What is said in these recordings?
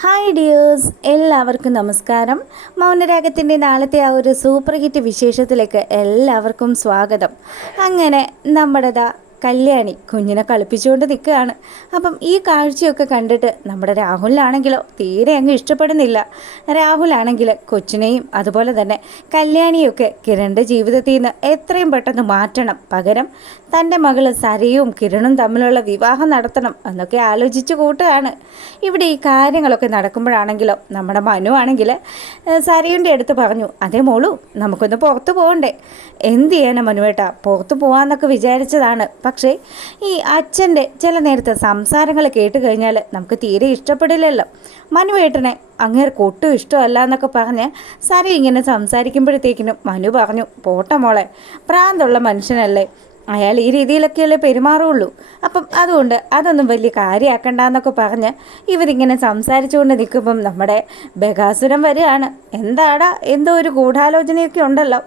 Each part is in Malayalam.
ഹായ് ഡിയേഴ്സ്, എല്ലാവർക്കും നമസ്കാരം. മൗനരാഗത്തിൻ്റെ നാളത്തെ ആ ഒരു സൂപ്പർ ഹിറ്റ് വിശേഷത്തിലേക്ക് എല്ലാവർക്കും സ്വാഗതം. അങ്ങനെ നമ്മുടേതാ കല്യാണി കുഞ്ഞിനെ കളിപ്പിച്ചുകൊണ്ട് നിൽക്കുകയാണ്. അപ്പം ഈ കാഴ്ചയൊക്കെ കണ്ടിട്ട് നമ്മുടെ രാഹുലിനാണെങ്കിലോ തീരെ അങ്ങ് ഇഷ്ടപ്പെടുന്നില്ല. രാഹുലാണെങ്കിൽ കൊച്ചിനെയും അതുപോലെ തന്നെ കല്യാണിയൊക്കെ കിരണിൻ്റെ ജീവിതത്തിൽ നിന്ന് എത്രയും പെട്ടെന്ന് മാറ്റണം, പകരം തൻ്റെ മകൾ സരയും കിരണും തമ്മിലുള്ള വിവാഹം നടത്തണം എന്നൊക്കെ ആലോചിച്ച് കൂട്ടുകയാണ്. ഇവിടെ ഈ കാര്യങ്ങളൊക്കെ നടക്കുമ്പോഴാണെങ്കിലോ നമ്മുടെ മനു ആണെങ്കിൽ സരയുടെ അടുത്ത് പറഞ്ഞു, അതേ മോളൂ, നമുക്കൊന്ന് പുറത്ത് പോകണ്ടേ? എന്ത് ചെയ്യാനാ മനുവേട്ടാ, പുറത്ത് പോകാമെന്നൊക്കെ വിചാരിച്ചതാണ്. പക്ഷേ ഈ അച്ഛൻ്റെ ചില നേരത്തെ സംസാരങ്ങൾ കേട്ട് കഴിഞ്ഞാൽ നമുക്ക് തീരെ ഇഷ്ടപ്പെടില്ലല്ലോ. മനുവേട്ടനെ അങ്ങേർക്ക് ഒട്ടും ഇഷ്ടമല്ല എന്നൊക്കെ പറഞ്ഞ് സര ഇങ്ങനെ സംസാരിക്കുമ്പോഴത്തേക്കിനും മനു പറഞ്ഞു, പോട്ടെ മോളെ, ഭ്രാന്തുള്ള മനുഷ്യനല്ലേ, അയാൾ ഈ രീതിയിലൊക്കെയല്ലേ പെരുമാറുള്ളൂ, അപ്പം അതുകൊണ്ട് അതൊന്നും വലിയ കാര്യമാക്കണ്ടെന്നൊക്കെ പറഞ്ഞ് ഇവരിങ്ങനെ സംസാരിച്ചുകൊണ്ട് നിൽക്കുമ്പം നമ്മുടെ ബകാസുരം വരികയാണ്. എന്താടാ, എന്തോ ഒരു ഗൂഢാലോചനയൊക്കെ ഉണ്ടല്ലോ.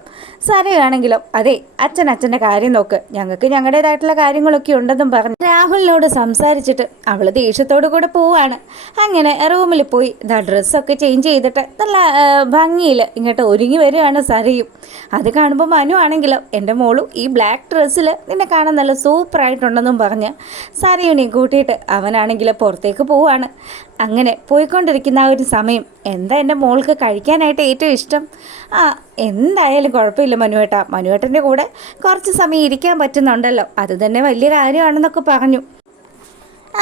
സരയാണെങ്കിലോ, അതെ അച്ഛൻ്റെ കാര്യം നോക്ക്, ഞങ്ങൾക്ക് ഞങ്ങളുടേതായിട്ടുള്ള കാര്യങ്ങളൊക്കെ ഉണ്ടെന്നും പറഞ്ഞ് രാഹുലിനോട് സംസാരിച്ചിട്ട് അവൾ ദേഷ്യത്തോടു കൂടെ പോവാണ്. അങ്ങനെ റൂമിൽ പോയി ഡ്രസ്സൊക്കെ ചേഞ്ച് ചെയ്തിട്ട് നല്ല ഭംഗിയിൽ ഇങ്ങോട്ട് ഒരുങ്ങി വരികയാണ് സരയും. അത് കാണുമ്പോൾ മനു ആണെങ്കിലോ, എൻ്റെ മോളും ഈ ബ്ലാക്ക് ഡ്രസ്സിൽ നിന്നെ കാണാൻ നല്ല സൂപ്പറായിട്ടുണ്ടെന്നും പറഞ്ഞ് സരയുനെയും കൂട്ടിയിട്ട് അവനാണെങ്കിൽ പുറത്തേക്ക് പോവാണ്. അങ്ങനെ പോയിക്കൊണ്ടിരിക്കുന്ന ആ ഒരു സമയം, എന്താ എൻ്റെ മോൾക്ക് കഴിക്കാനായിട്ട് ഏറ്റവും ഇഷ്ടം? എന്തായാലും കുഴപ്പമില്ല മനുവേട്ടാ, മനുവേട്ടൻ്റെ കൂടെ കുറച്ച് സമയം ഇരിക്കാൻ പറ്റുന്നുണ്ടല്ലോ, അത് തന്നെ വലിയ കാര്യമാണെന്നൊക്കെ പറഞ്ഞു.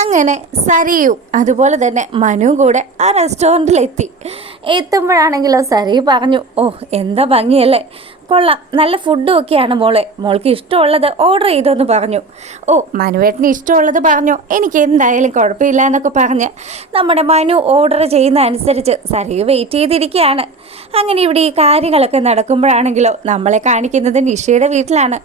അങ്ങനെ സരയും അതുപോലെ തന്നെ മനുവും കൂടെ ആ റെസ്റ്റോറൻറ്റിലെത്തി. എത്തുമ്പോഴാണെങ്കിലോ സരയു പറഞ്ഞു, ഓ എന്താ ഭംഗിയല്ലേ, കൊള്ളാം, നല്ല ഫുഡും ഒക്കെയാണ് മോളെ, മോൾക്ക് ഇഷ്ടമുള്ളത് ഓർഡർ ചെയ്തെന്ന് പറഞ്ഞു. ഓ മനുവേട്ടന് ഇഷ്ടമുള്ളത് പറഞ്ഞോ, എനിക്ക് എന്തായാലും കുഴപ്പമില്ല എന്നൊക്കെ പറഞ്ഞ് നമ്മുടെ മനു ഓർഡർ ചെയ്യുന്ന അനുസരിച്ച് സരയു വെയിറ്റ് ചെയ്തിരിക്കുകയാണ്. അങ്ങനെ ഇവിടെ ഈ കാര്യങ്ങളൊക്കെ നടക്കുമ്പോഴാണെങ്കിലോ നമ്മളെ കാണിക്കുന്നത് നിഷയുടെ വീട്ടിലാണ്.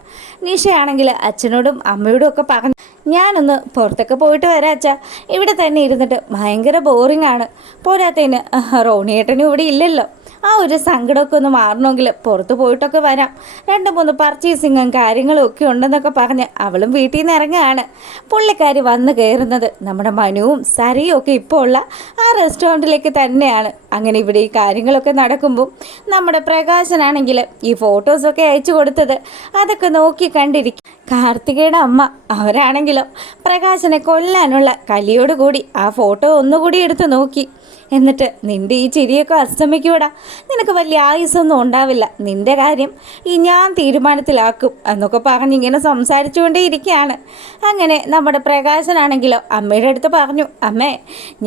നിഷയാണെങ്കിൽ അച്ഛനോടും അമ്മയോടും ഒക്കെ പറഞ്ഞു, ഞാനൊന്ന് പുറത്തൊക്കെ പോയിട്ട് വരാം അച്ഛാ, ഇവിടെ തന്നെ ഇരുന്നിട്ട് ഭയങ്കര ബോറിംഗ് ആണ്, പോരാത്തതിന് റോണിയേട്ടനും ഇവിടെ ഇല്ലല്ലോ, ആ ഒരു സങ്കടമൊക്കെ ഒന്ന് മാറണമെങ്കിൽ പുറത്ത് പോയിട്ടൊക്കെ വരാം, 2-3 പർച്ചേസിങ്ങും കാര്യങ്ങളും ഒക്കെ ഉണ്ടെന്നൊക്കെ പറഞ്ഞ് അവളും വീട്ടിൽ നിന്ന് ഇറങ്ങുകയാണ്. പുള്ളിക്കാരി വന്ന് കയറുന്നത് നമ്മുടെ മനുവും സരയും ഒക്കെ ഇപ്പോൾ ഉള്ള ആ റെസ്റ്റോറൻറ്റിലേക്ക് തന്നെയാണ്. അങ്ങനെ ഇവിടെ ഈ കാര്യങ്ങളൊക്കെ നടക്കുമ്പോൾ നമ്മുടെ പ്രകാശനാണെങ്കിൽ ഈ ഫോട്ടോസൊക്കെ അയച്ചു കൊടുത്തത് അതൊക്കെ നോക്കി കണ്ടിരിക്കും. കാർത്തികയുടെ അമ്മ അവരാണെങ്കിലോ പ്രകാശനെ കൊല്ലാനുള്ള കലിയോടുകൂടി ആ ഫോട്ടോ ഒന്നുകൂടി എടുത്ത് നോക്കി. എന്നിട്ട് നിൻ്റെ ഈ ചിരിയൊക്കെ അസ്തമിക്കൂടാ, നിനക്ക് വലിയ ആയുസൊന്നും ഉണ്ടാവില്ല, നിൻ്റെ കാര്യം ഈ ഞാൻ തീരുമാനത്തിലാക്കും എന്നൊക്കെ പറഞ്ഞിങ്ങനെ സംസാരിച്ചുകൊണ്ടേ ഇരിക്കുകയാണ്. അങ്ങനെ നമ്മുടെ പ്രകാശനാണെങ്കിലോ അമ്മയുടെ അടുത്ത് പറഞ്ഞു, അമ്മേ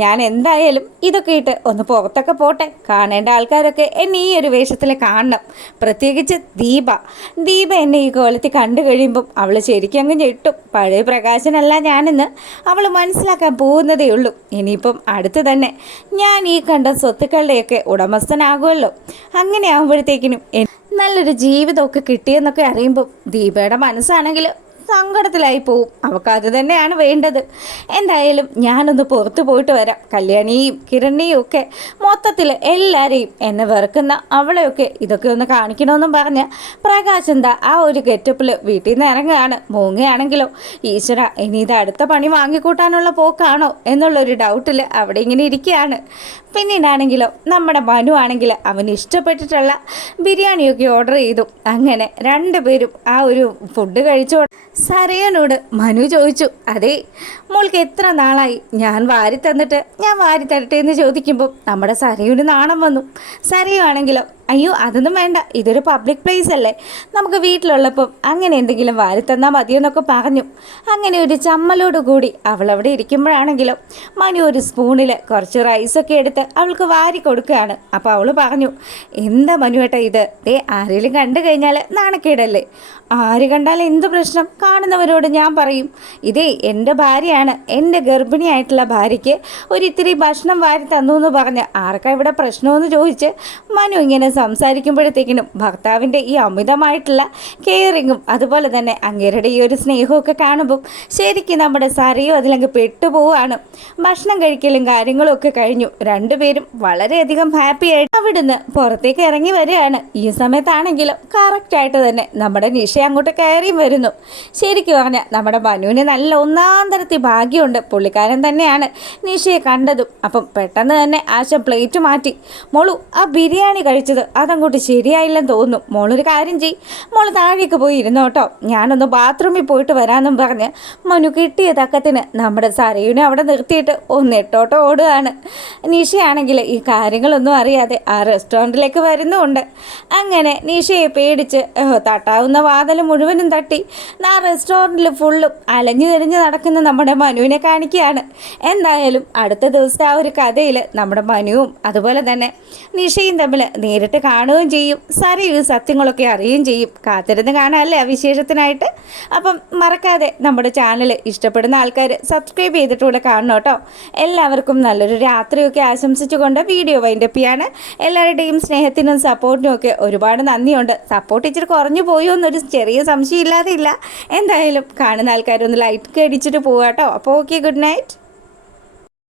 ഞാൻ എന്തായാലും ഇതൊക്കെ ഇട്ട് ഒന്ന് പുറത്തൊക്കെ പോട്ടെ, കാണേണ്ട ആൾക്കാരൊക്കെ എന്നെ ഈ ഒരു വേഷത്തിൽ കാണണം, പ്രത്യേകിച്ച് ദീപ എന്നെ ഈ കോലത്തിൽ കണ്ടു കഴിയുമ്പം അവൾ ശരിക്കും അങ്ങ് ഞെട്ടും, പഴയ പ്രകാശനല്ല ഞാനെന്ന് അവൾ മനസ്സിലാക്കാൻ പോകുന്നതേ ഉള്ളൂ. ഇനിയിപ്പം അടുത്ത് തന്നെ ഞാൻ ഈ കണ്ട സ്വത്തുക്കളുടെയൊക്കെ ഉടമസ്ഥനാകുമല്ലോ, അങ്ങനെ ആകുമ്പോഴത്തേക്കിനും നല്ലൊരു ജീവിതമൊക്കെ കിട്ടിയെന്നൊക്കെ അറിയുമ്പോൾ ദീപയുടെ മനസ്സാണെങ്കിൽ സങ്കടത്തിലായി പോവും. അവൾക്ക് അത് തന്നെയാണ് വേണ്ടത്. എന്തായാലും ഞാനൊന്ന് പുറത്തു പോയിട്ട് വരാം, കല്യാണിയും കിരണിനെയും ഒക്കെ മൊത്തത്തിൽ എല്ലാവരെയും എന്നെ വെറുക്കുന്ന അവളെയൊക്കെ ഇതൊക്കെ ഒന്ന് കാണിക്കണമെന്നും പറഞ്ഞ് പ്രകാശ് എന്താ ആ ഒരു ഗെറ്റപ്പിൽ വീട്ടിൽ നിന്ന് ഇറങ്ങുകയാണ്. മൂങ്ങയാണെങ്കിലോ, ഈശ്വര ഇനി ഇത് അടുത്ത പണി വാങ്ങിക്കൂട്ടാനുള്ള പോക്കാണോ എന്നുള്ളൊരു ഡൗട്ടിൽ അവിടെ ഇങ്ങനെ ഇരിക്കുകയാണ്. പിന്നീടാണെങ്കിലോ നമ്മുടെ മനു ആണെങ്കിൽ അവന് ഇഷ്ടപ്പെട്ടിട്ടുള്ള ബിരിയാണിയൊക്കെ ഓർഡർ ചെയ്തു. അങ്ങനെ 2 പേരും ആ ഒരു ഫുഡ് കഴിച്ചു. സരയനോട് മനു ചോദിച്ചു, അതേ മോൾക്ക് എത്ര നാളായി ഞാൻ വാരി തരട്ടെ എന്ന് ചോദിക്കുമ്പോൾ നമ്മുടെ സരയുന് നാണം വന്നു. സരയുവാണെങ്കിലോ, അയ്യോ അതൊന്നും വേണ്ട, ഇതൊരു പബ്ലിക് പ്ലേസ് അല്ലേ, നമുക്ക് വീട്ടിലുള്ളപ്പം അങ്ങനെ എന്തെങ്കിലും വാരി തന്നാൽ മതിയെന്നൊക്കെ പറഞ്ഞു. അങ്ങനെ ഒരു ചമ്മലോടുകൂടി അവളവിടെ ഇരിക്കുമ്പോഴാണെങ്കിലും മനു ഒരു സ്പൂണിൽ കുറച്ച് റൈസൊക്കെ എടുത്ത് അവൾക്ക് വാരി കൊടുക്കുകയാണ്. അപ്പോൾ അവൾ പറഞ്ഞു, എന്താ മനുവേട്ടാ ഇത്, ആരെങ്കിലും കണ്ടു കഴിഞ്ഞാൽ നാണക്കേടല്ലേ, ആര് കണ്ടാൽ എന്ത് പ്രശ്നം, കാണുന്നവരോട് ഞാൻ പറയും, ഇതേ എൻ്റെ ഭാര്യയാണ്, എൻ്റെ ഗർഭിണിയായിട്ടുള്ള ഭാര്യയ്ക്ക് ഒരിത്തിരി ഭക്ഷണം വാരി തന്നു എന്ന് പറഞ്ഞ് ആർക്കാ ഇവിടെ പ്രശ്നമെന്ന് ചോദിച്ച് മനു ഇങ്ങനെ സംസാരിക്കുമ്പോഴത്തേക്കിനും ഭർത്താവിൻ്റെ ഈ അമിതമായിട്ടുള്ള കെയറിങ്ങും അതുപോലെ തന്നെ അങ്ങേരുടെ ഈ ഒരു സ്നേഹമൊക്കെ കാണുമ്പം ശരിക്കും നമ്മുടെ സരയും അതിലങ്ങ് പെട്ടുപോവാണ്. ഭക്ഷണം കഴിക്കലും കാര്യങ്ങളും ഒക്കെ കഴിഞ്ഞു. രണ്ടുപേരും വളരെയധികം ഹാപ്പി ആയിട്ട് അവിടുന്ന് പുറത്തേക്ക് ഇറങ്ങി വരികയാണ്. ഈ സമയത്താണെങ്കിലും കറക്റ്റായിട്ട് തന്നെ നമ്മുടെ നിഷ അങ്ങോട്ട് കയറിയും വരുന്നു. ശരിക്കും പറഞ്ഞാൽ നമ്മുടെ മനുവിന് നല്ല ഒന്നാം തരത്തിൽ ഭാഗ്യമുണ്ട്. പുള്ളിക്കാരൻ തന്നെയാണ് നിഷയെ കണ്ടതും. അപ്പം പെട്ടെന്ന് തന്നെ ആശ പ്ലേറ്റ് മാറ്റി. മോളു, ആ ബിരിയാണി കഴിച്ചത് അതങ്ങോട്ട് ശരിയായില്ലെന്ന് തോന്നുന്നു. മോളൊരു കാര്യം ചെയ്യും, മോള് താഴേക്ക് പോയി ഇരുന്നോട്ടോ, ഞാനൊന്ന് ബാത്റൂമിൽ പോയിട്ട് വരാമെന്നും പറഞ്ഞ് മനു കിട്ടിയ തക്കത്തിന് നമ്മുടെ സരയുനെ അവിടെ നിർത്തിയിട്ട് ഒന്നിട്ടോട്ടോ ഓടുകയാണ്. നിഷയാണെങ്കിൽ ഈ കാര്യങ്ങളൊന്നും അറിയാതെ ആ റെസ്റ്റോറൻറ്റിലേക്ക് വരുന്നുമുണ്ട്. അങ്ങനെ നിഷയെ പേടിച്ച് തട്ടാവുന്ന വാതിൽ മുഴുവനും തട്ടി ആ റെസ്റ്റോറൻറ്റിൽ ഫുള്ളും അലഞ്ഞു തിരിഞ്ഞ് നടക്കുന്ന നമ്മുടെ മനുവിനെ കാണിക്കുകയാണ്. എന്തായാലും അടുത്ത ദിവസത്തെ ആ ഒരു കഥയിൽ നമ്മുടെ മനുവും അതുപോലെ തന്നെ നിഷയും തമ്മിൽ നേരിട്ട് കാണുകയും ചെയ്യും. സരയും സത്യങ്ങളൊക്കെ അറിയുകയും ചെയ്യും. കാത്തിരുന്ന് കാണാമല്ലേ ആ വിശേഷത്തിനായിട്ട്. അപ്പം മറക്കാതെ നമ്മുടെ ചാനൽ ഇഷ്ടപ്പെടുന്ന ആൾക്കാർ സബ്സ്ക്രൈബ് ചെയ്തിട്ടുകൂടെ കാണണം കേട്ടോ. എല്ലാവർക്കും നല്ലൊരു രാത്രിയൊക്കെ ആശംസിച്ചുകൊണ്ട് വീഡിയോ വൈൻഡപ്പ് ചെയ്യാണ്. എല്ലാവരുടെയും സ്നേഹത്തിനും സപ്പോർട്ടിനും ഒക്കെ ഒരുപാട് നന്ദിയുണ്ട്. സപ്പോർട്ട് ഇച്ചിരി കുറഞ്ഞു പോയോ എന്നൊരു ചെറിയ സംശയം ഇല്ലാതെ ഇല്ല. എന്തായാലും കാണുന്ന ആൾക്കാരൊന്ന് ലൈക്ക് അടിച്ചിട്ട് പോവാം കേട്ടോ. അപ്പോൾ ഓക്കെ, ഗുഡ് നൈറ്റ്.